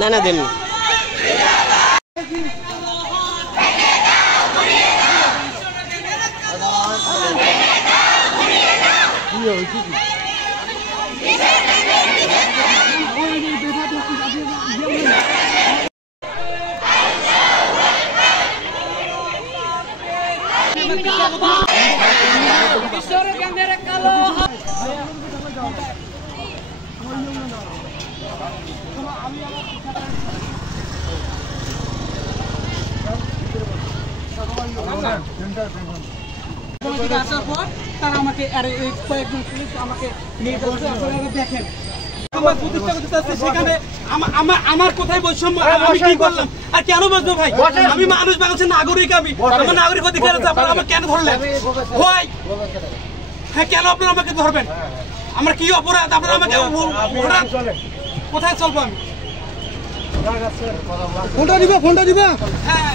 না না দেন আসার পর তারা আমাকে কয়েকজন পুলিশ আমাকে নিয়ে যাচ্ছে। আপনারা দেখেন প্রতিষ্ঠা করতে চাচ্ছে, সেখানে আমার কোথায় বৈষম্য, আমি কি করলাম আর কেন বসবো ভাই? আমি মানুষ, বাংলাদেশের নাগরিক, আমি আমার নাগরিক অধিকার আছে। আপনারা আমাকে কেন ধরলেন ভাই? হ্যাঁ, কেন আপনারা আমাকে ধরবেন? আমার কি অপরাধ? আপনারা আমাকে কোথায় চলবো? আমি ফোনটা দিবা হ্যাঁ